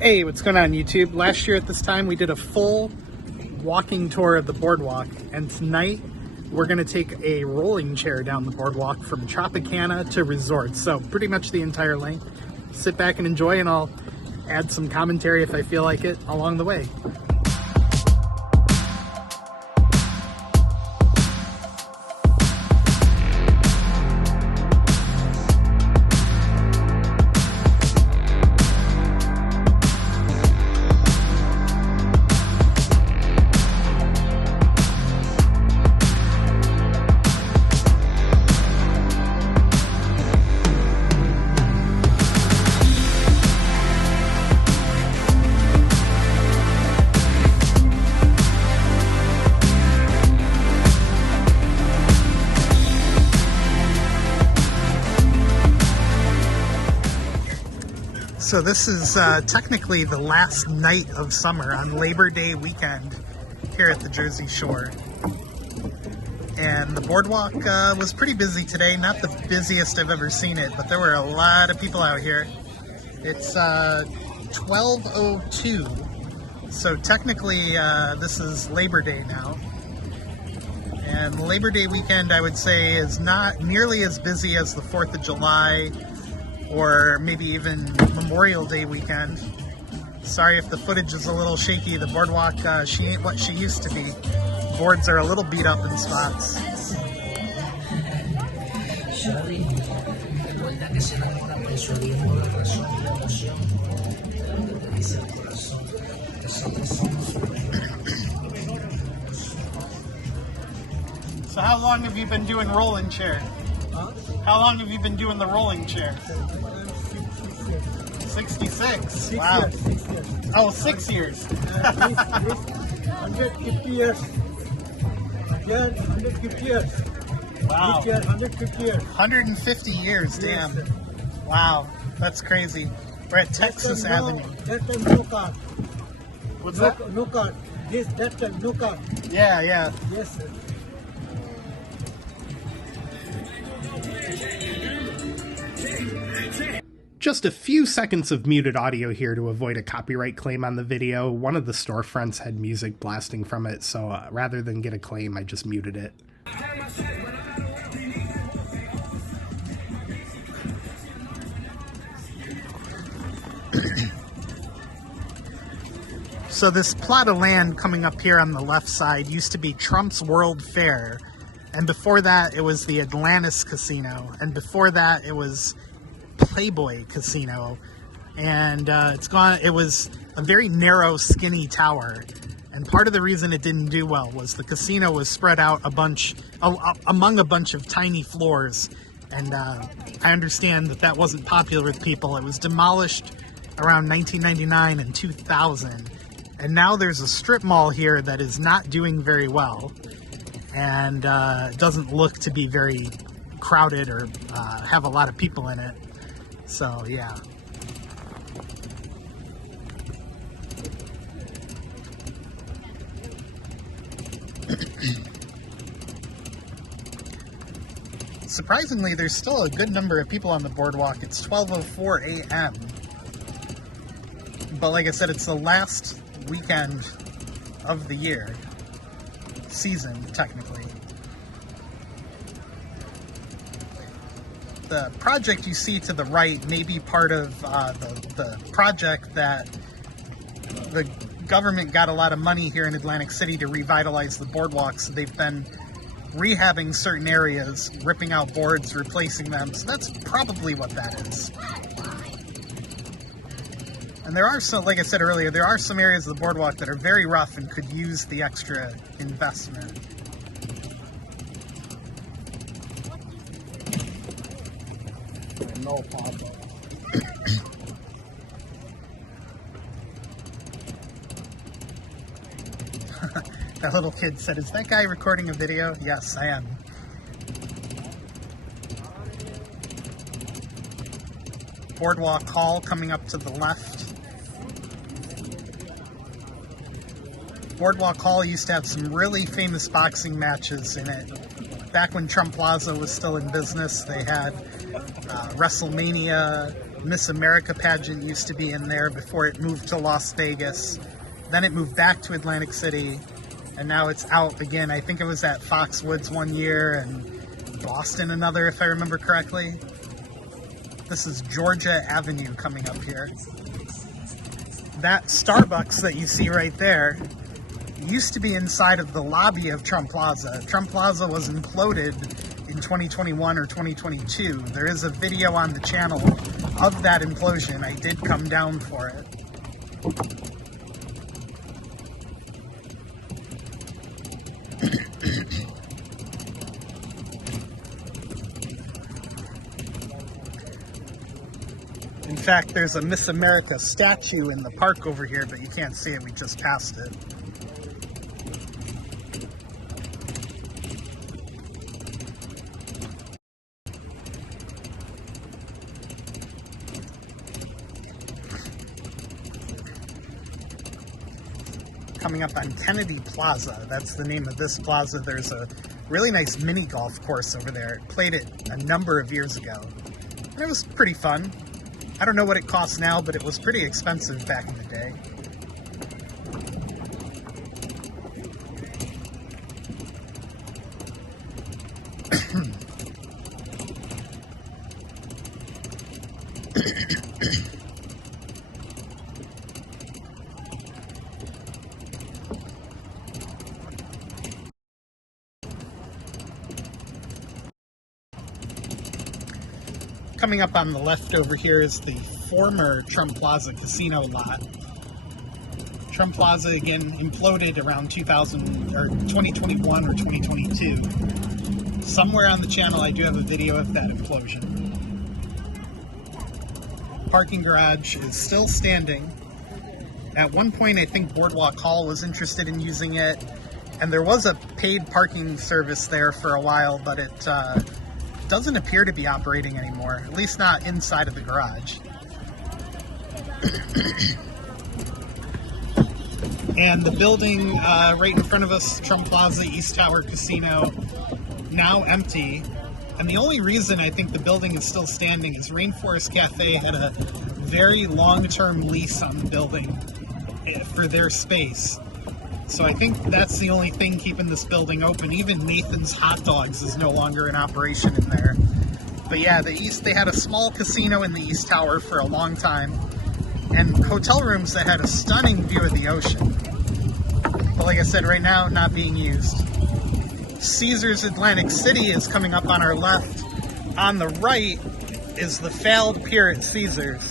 Hey, what's going on YouTube? Last year at this time we did a full walking tour of the boardwalk, and tonight we're going to take a rolling chair down the boardwalk from Tropicana to Resort. So pretty much the entire length. Sit back and enjoy, and I'll add some commentary if I feel like it along the way. So this is technically the last night of summer on Labor Day weekend here at the Jersey Shore. And the boardwalk was pretty busy today. Not the busiest I've ever seen it, but there were a lot of people out here. It's 12:02, so technically this is Labor Day now. And Labor Day weekend, I would say, is not nearly as busy as the 4th of July or maybe even Memorial Day weekend. Sorry if the footage is a little shaky. The boardwalk, she ain't what she used to be. Boards are a little beat up in spots. So how long have you been doing rolling chair? How long have you been doing the rolling chair? 66. Wow. 6 years. Oh, 6 years. 150 years. Yeah, 150 years. Wow. Each year, 150 years. 150 years, damn. Yes. Wow, that's crazy. We're at Texas Avenue. That time no car. What's that? No car. That time no car. Yeah, yeah. Yes, sir. Just a few seconds of muted audio here to avoid a copyright claim on the video. One of the storefronts had music blasting from it, so rather than get a claim, I just muted it. So this plot of land coming up here on the left side used to be Trump's World Fair, and before that it was the Atlantis Casino, and before that it was Playboy Casino, and it was a very narrow, skinny tower, and part of the reason it didn't do well was the casino was spread out among a bunch of tiny floors, and I understand that wasn't popular with people. It was demolished around 1999 and 2000, and now there's a strip mall here that is not doing very well, and doesn't look to be very crowded or have a lot of people in it. So, yeah. Surprisingly, there's still a good number of people on the boardwalk. It's 12:04 a.m. But like I said, it's the last weekend of the year. Season, technically. The project you see to the right may be part of the project that the government got a lot of money here in Atlantic City to revitalize the boardwalk. So they've been rehabbing certain areas, ripping out boards, replacing them. So that's probably what that is. And there are some, like I said earlier, there are some areas of the boardwalk that are very rough and could use the extra investment. No problem. That little kid said, "Is that guy recording a video?" Yes, I am. Boardwalk Hall coming up to the left. Boardwalk Hall used to have some really famous boxing matches in it. Back when Trump Plaza was still in business, they had WrestleMania, Miss America pageant used to be in there before it moved to Las Vegas. Then it moved back to Atlantic City, and now it's out again. I think it was at Foxwoods one year and Boston another, if I remember correctly. This is Georgia Avenue coming up here. That Starbucks that you see right there used to be inside of the lobby of Trump Plaza. Trump Plaza was imploded in 2021 or 2022. There is a video on the channel of that implosion. I did come down for it. In fact, there's a Miss America statue in the park over here, but you can't see it. We just passed it. Coming up on Kennedy Plaza, that's the name of this plaza. There's a really nice mini golf course over there. Played it a number of years ago, and it was pretty fun. I don't know what it costs now, but it was pretty expensive back in the day. Coming up on the left over here is the former Trump Plaza casino lot. Trump Plaza again imploded around 2021 or 2022. Somewhere on the channel I do have a video of that implosion. Parking garage is still standing. At one point I think Boardwalk Hall was interested in using it, and there was a paid parking service there for a while, but it doesn't appear to be operating anymore, at least not inside of the garage. And the building right in front of us, Trump Plaza East Tower Casino, now empty. And the only reason I think the building is still standing is Rainforest Cafe had a very long-term lease on the building for their space. So I think that's the only thing keeping this building open. Even Nathan's Hot Dogs is no longer in operation in there. But yeah, they had a small casino in the East Tower for a long time, and hotel rooms that had a stunning view of the ocean. But like I said, right now, not being used. Caesars Atlantic City is coming up on our left. On the right is the failed Pier at Caesars.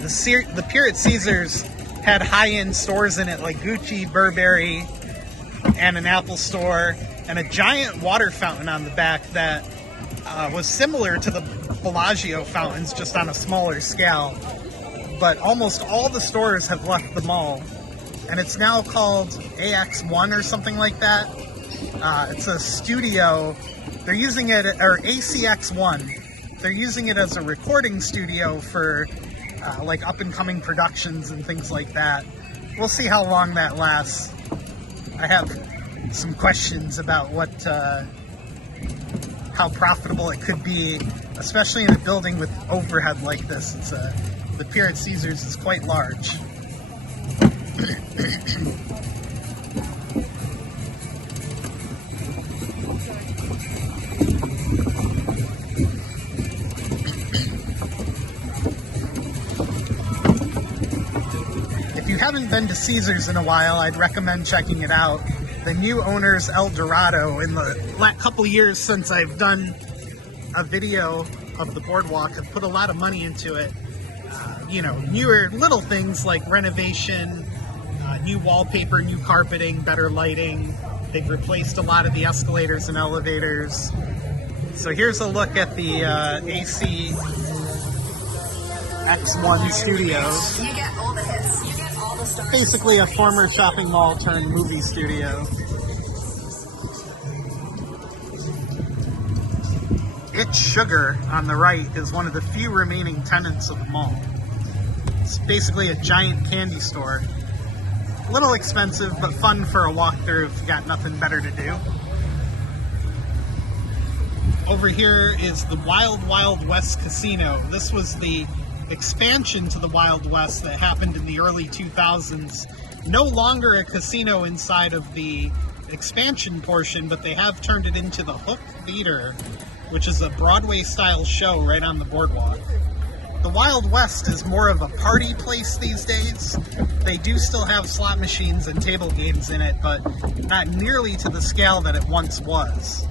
The Pier at Caesars had high-end stores in it like Gucci, Burberry, and an Apple store, and a giant water fountain on the back that was similar to the Bellagio fountains, just on a smaller scale. But almost all the stores have left the mall, and it's now called AX1 or something like that. It's a studio. They're using it, or ACX1. They're using it as a recording studio for like up-and-coming productions and things like that. We'll see how long that lasts. I have some questions about how profitable it could be, especially in a building with overhead like this. The Pier at Caesars is quite large. If you haven't been to Caesars in a while, I'd recommend checking it out. The new owner's El Dorado. In the couple years since I've done a video of the boardwalk, have put a lot of money into it. You know, newer little things like renovation, new wallpaper, new carpeting, better lighting. They've replaced a lot of the escalators and elevators. So here's a look at the AC X1 Studios. You get all the hits. You get all the stars. Basically a former shopping mall turned movie studio. It's Sugar on the right is one of the few remaining tenants of the mall. It's basically a giant candy store. A little expensive, but fun for a walkthrough if you got nothing better to do. Over here is the Wild Wild West Casino. This was the expansion to the Wild West that happened in the early 2000s. No longer a casino inside of the expansion portion, but they have turned it into the Hook Theater, which is a Broadway-style show right on the boardwalk. The Wild West is more of a party place these days. They do still have slot machines and table games in it, but not nearly to the scale that it once was.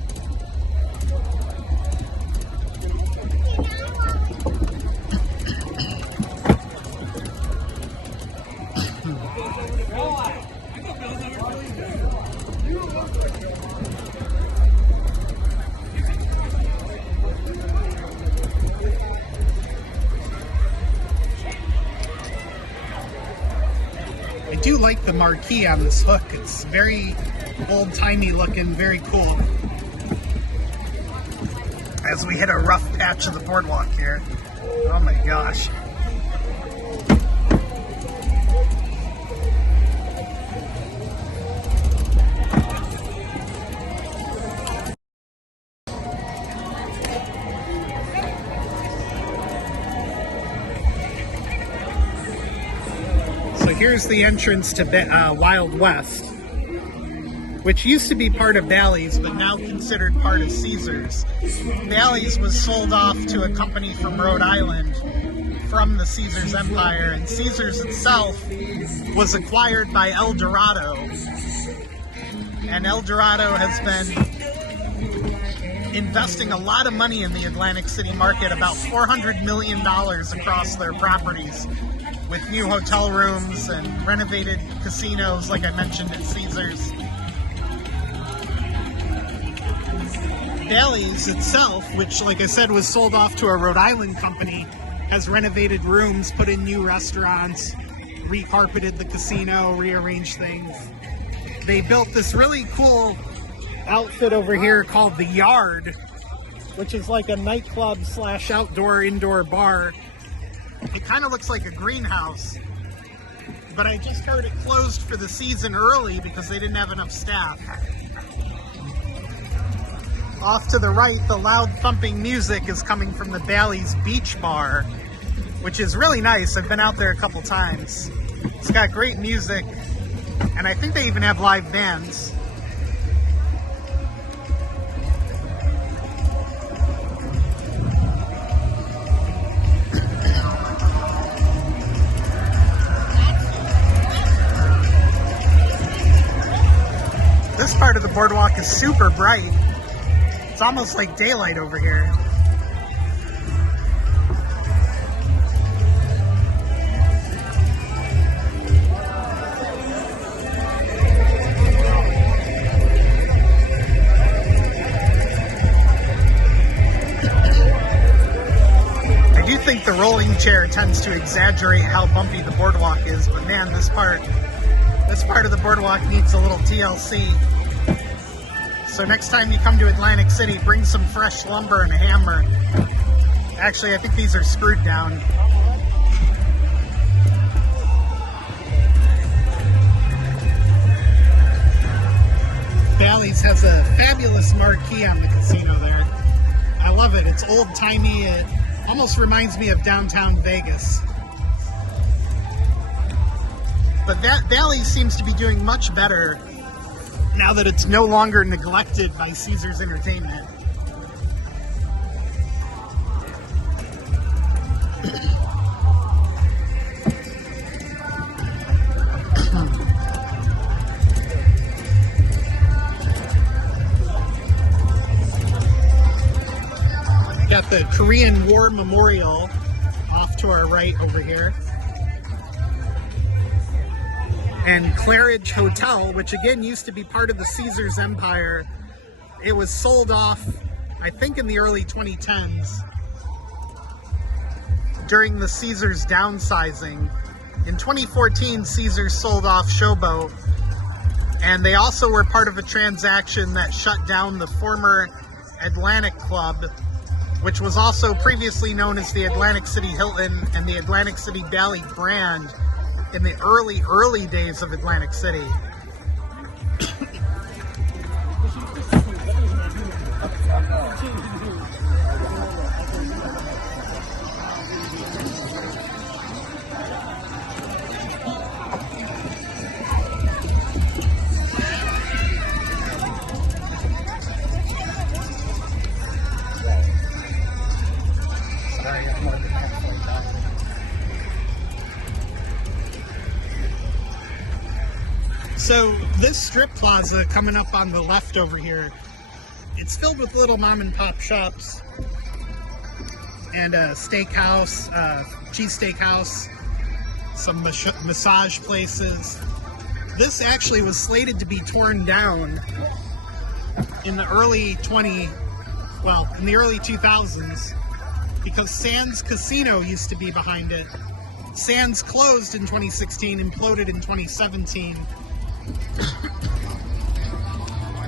I do like the marquee on this hook. It's very old-timey looking, very cool. As we hit a rough patch of the boardwalk here. Oh my gosh. So here's the entrance to Wild West, which used to be part of Bally's, but now considered part of Caesars. Bally's was sold off to a company from Rhode Island from the Caesars Empire, and Caesars itself was acquired by El Dorado. And El Dorado has been investing a lot of money in the Atlantic City market, about $400 million across their properties, with new hotel rooms and renovated casinos, like I mentioned at Caesars. Bally's itself, which, like I said, was sold off to a Rhode Island company, has renovated rooms, put in new restaurants, recarpeted the casino, rearranged things. They built this really cool outfit over here called The Yard, which is like a nightclub slash outdoor indoor bar. It kind of looks like a greenhouse, but I just heard it closed for the season early because they didn't have enough staff. Off to the right, the loud thumping music is coming from the Bally's Beach Bar, which is really nice. I've been out there a couple times. It's got great music, and I think they even have live bands. This part of the boardwalk is super bright. It's almost like daylight over here. I do think the rolling chair tends to exaggerate how bumpy the boardwalk is, but man, this part of the boardwalk needs a little TLC. So next time you come to Atlantic City, bring some fresh lumber and a hammer. Actually, I think these are screwed down. Bally's has a fabulous marquee on the casino there. I love it. It's old-timey. It almost reminds me of downtown Vegas. But that Bally seems to be doing much better now that it's no longer neglected by Caesars Entertainment. Got the Korean War Memorial off to our right over here. And Claridge Hotel, which again used to be part of the Caesars Empire. It was sold off, I think, in the early 2010s during the Caesars downsizing. In 2014, Caesars sold off Showboat, and they also were part of a transaction that shut down the former Atlantic Club, which was also previously known as the Atlantic City Hilton and the Atlantic City Bally brand in the early days of Atlantic City. So this strip plaza coming up on the left over here, it's filled with little mom and pop shops and a steakhouse, cheesesteak house, some massage places. This actually was slated to be torn down in the early 2000s because Sands Casino used to be behind it. Sands closed in 2016, imploded in 2017.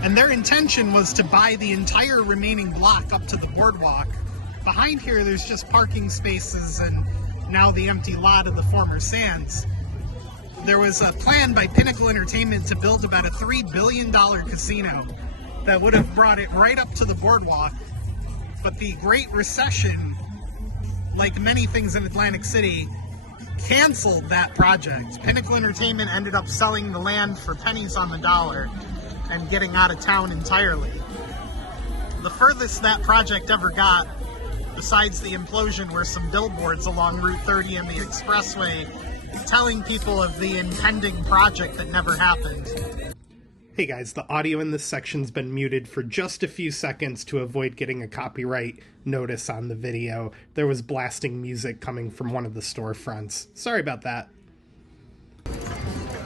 And their intention was to buy the entire remaining block up to the boardwalk. Behind here, there's just parking spaces and now the empty lot of the former Sands. There was a plan by Pinnacle Entertainment to build about a $3 billion casino that would have brought it right up to the boardwalk. But the Great Recession, like many things in Atlantic City, canceled that project. Pinnacle Entertainment ended up selling the land for pennies on the dollar and getting out of town entirely. The furthest that project ever got, besides the implosion, were some billboards along Route 30 and the expressway telling people of the impending project that never happened. Hey guys, the audio in this section's been muted for just a few seconds to avoid getting a copyright notice on the video. There was blasting music coming from one of the storefronts. Sorry about that.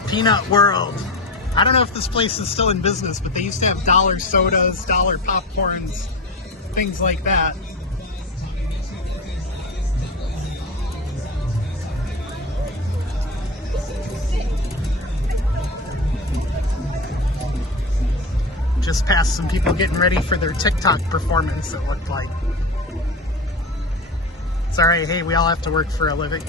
Peanut World. I don't know if this place is still in business, but they used to have dollar sodas, dollar popcorns, things like that. Just past some people getting ready for their TikTok performance, it looked like. It's alright, hey, we all have to work for a living.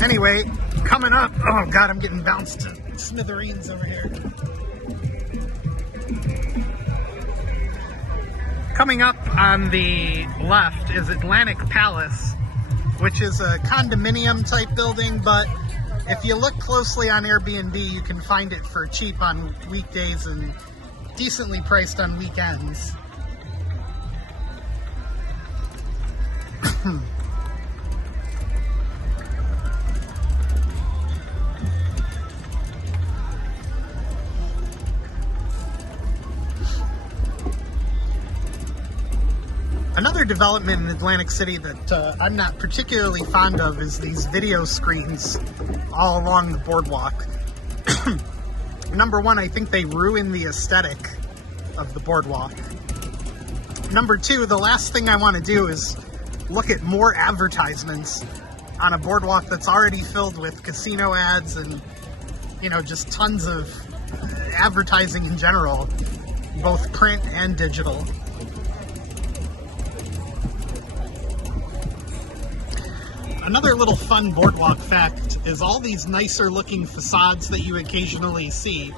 Anyway, coming up, oh god, I'm getting bounced to smithereens over here. Coming up on the left is Atlantic Palace, which is a condominium type building, but if you look closely on Airbnb, you can find it for cheap on weekdays and decently priced on weekends. Another development in Atlantic City that I'm not particularly fond of is these video screens all along the boardwalk. Number one, I think they ruin the aesthetic of the boardwalk. Number two, the last thing I want to do is look at more advertisements on a boardwalk that's already filled with casino ads and, you know, just tons of advertising in general, both print and digital. Another little fun boardwalk fact is all these nicer looking facades that you occasionally see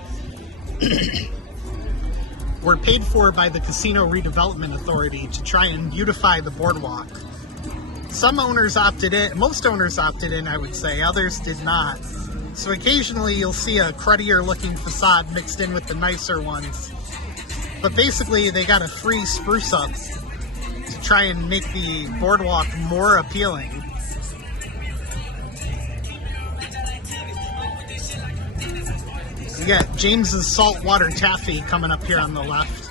were paid for by the Casino Redevelopment Authority to try and beautify the boardwalk. Some owners opted in, most owners opted in, I would say, others did not. So occasionally you'll see a cruddier looking facade mixed in with the nicer ones. But basically they got a free spruce up to try and make the boardwalk more appealing. We got James's Saltwater Taffy coming up here on the left.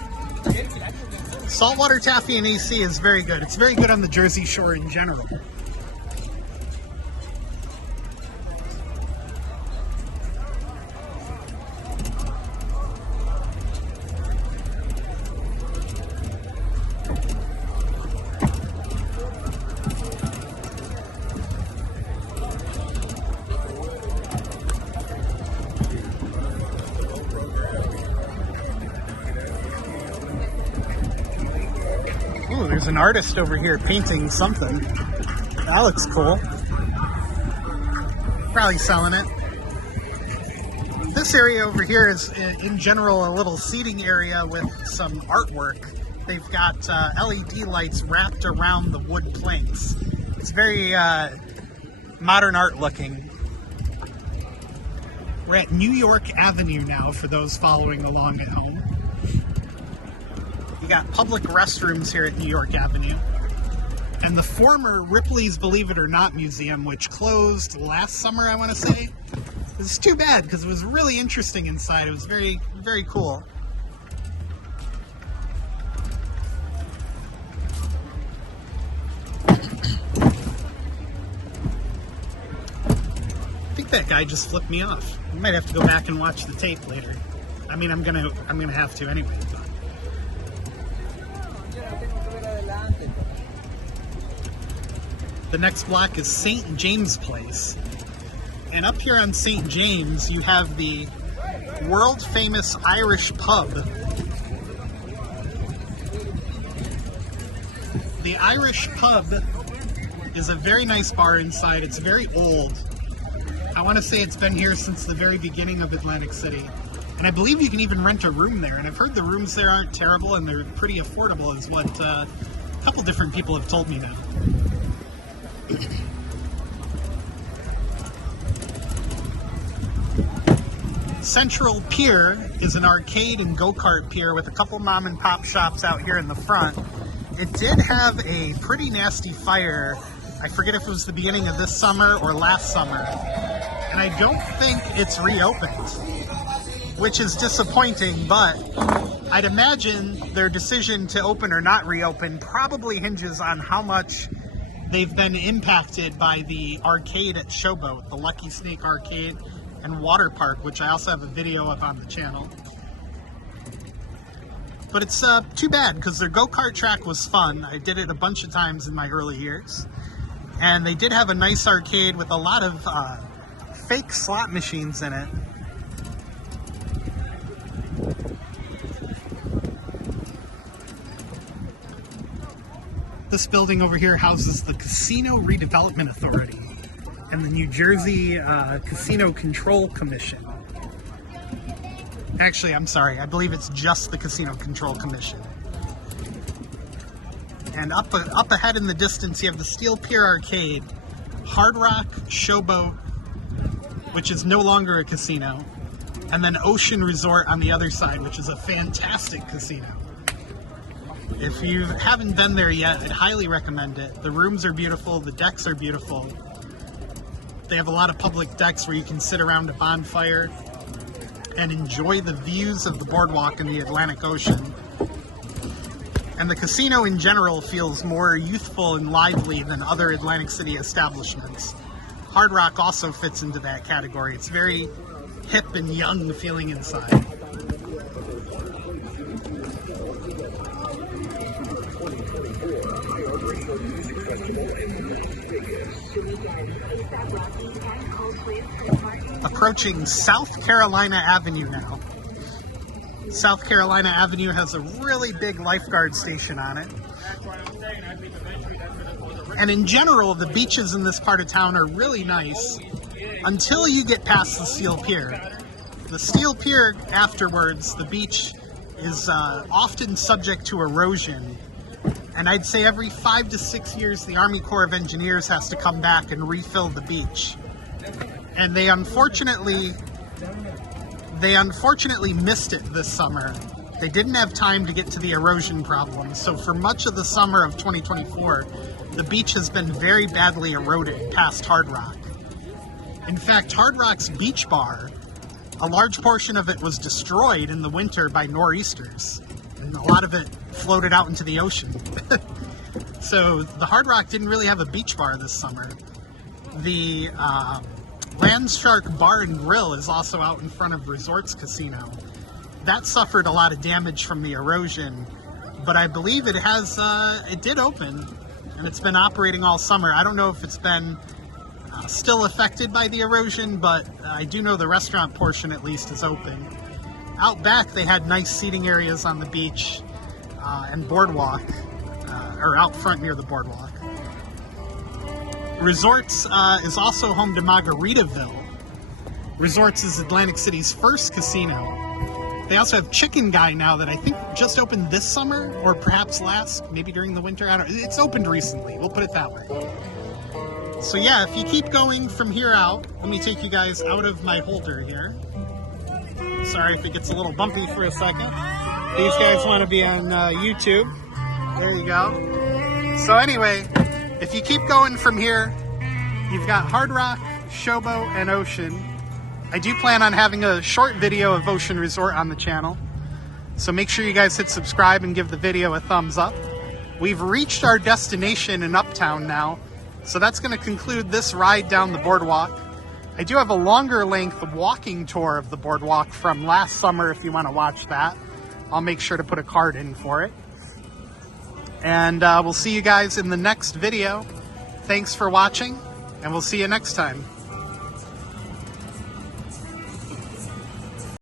Saltwater Taffy and AC is very good. It's very good on the Jersey Shore in general. Ooh, there's an artist over here painting something. That looks cool. Probably selling it. This area over here is, in general, a little seating area with some artwork. They've got LED lights wrapped around the wood planks. It's very modern art looking. We're at New York Avenue now, for those following along at home. You got public restrooms here at New York Avenue. And the former Ripleys Believe It or Not Museum, which closed last summer, I want to say. It's too bad, because it was really interesting inside. It was very, very cool. I think that guy just flipped me off. I might have to go back and watch the tape later. I mean, I'm gonna have to anyway. But. The next block is St. James Place. And up here on St. James, you have the world-famous Irish pub. The Irish pub is a very nice bar inside. It's very old. I want to say it's been here since the very beginning of Atlantic City. And I believe you can even rent a room there. And I've heard the rooms there aren't terrible and they're pretty affordable, is what a couple different people have told me now. Central Pier is an arcade and go-kart pier with a couple mom and pop shops out here in the front. It did have a pretty nasty fire. I forget if it was the beginning of this summer or last summer. And I don't think it's reopened, which is disappointing, but I'd imagine their decision to open or not reopen probably hinges on how much they've been impacted by the arcade at Showboat, the Lucky Snake Arcade and Water Park, which I also have a video of on the channel. But it's too bad, because their go-kart track was fun. I did it a bunch of times in my early years. And they did have a nice arcade with a lot of fake slot machines in it. This building over here houses the Casino Redevelopment Authority and the New Jersey Casino Control Commission. Actually, I'm sorry, I believe it's just the Casino Control Commission. And up ahead in the distance, you have the Steel Pier Arcade, Hard Rock, Showboat, which is no longer a casino, and then Ocean Resort on the other side, which is a fantastic casino. If you haven't been there yet, I'd highly recommend it. The rooms are beautiful, the decks are beautiful. They have a lot of public decks where you can sit around a bonfire and enjoy the views of the boardwalk and the Atlantic Ocean. And the casino in general feels more youthful and lively than other Atlantic City establishments. Hard Rock also fits into that category. It's very hip and young feeling inside. Approaching South Carolina Avenue now. South Carolina Avenue has a really big lifeguard station on it. And in general, the beaches in this part of town are really nice until you get past the Steel Pier. The Steel Pier afterwards, the beach is often subject to erosion. And I'd say every 5 to 6 years, the Army Corps of Engineers has to come back and refill the beach. And they unfortunately missed it this summer. They didn't have time to get to the erosion problem. So for much of the summer of 2024, the beach has been very badly eroded past Hard Rock. In fact, Hard Rock's beach bar, a large portion of it was destroyed in the winter by nor'easters. And a lot of it floated out into the ocean. So the Hard Rock didn't really have a beach bar this summer. The Land Shark Bar and Grill is also out in front of Resorts Casino. That suffered a lot of damage from the erosion, but I believe it did open, and it's been operating all summer. I don't know if it's been still affected by the erosion, but I do know the restaurant portion at least is open. Out back, they had nice seating areas on the beach and boardwalk, or out front near the boardwalk. Resorts is also home to Margaritaville. Resorts is Atlantic City's first casino. They also have Chicken Guy now that I think just opened this summer, or perhaps last, maybe during the winter. I don't. It's opened recently. We'll put it that way. So yeah, if you keep going from here out, let me take you guys out of my holder here. Sorry if it gets a little bumpy for a second. These guys want to be on YouTube. There you go. So anyway, if you keep going from here, you've got Hard Rock, Showboat, and Ocean. I do plan on having a short video of Ocean Resort on the channel, so make sure you guys hit subscribe and give the video a thumbs up. We've reached our destination in Uptown now, so that's going to conclude this ride down the boardwalk. I do have a longer length walking tour of the boardwalk from last summer if you want to watch that. I'll make sure to put a card in for it. And we'll see you guys in the next video. Thanks for watching, and we'll see you next time.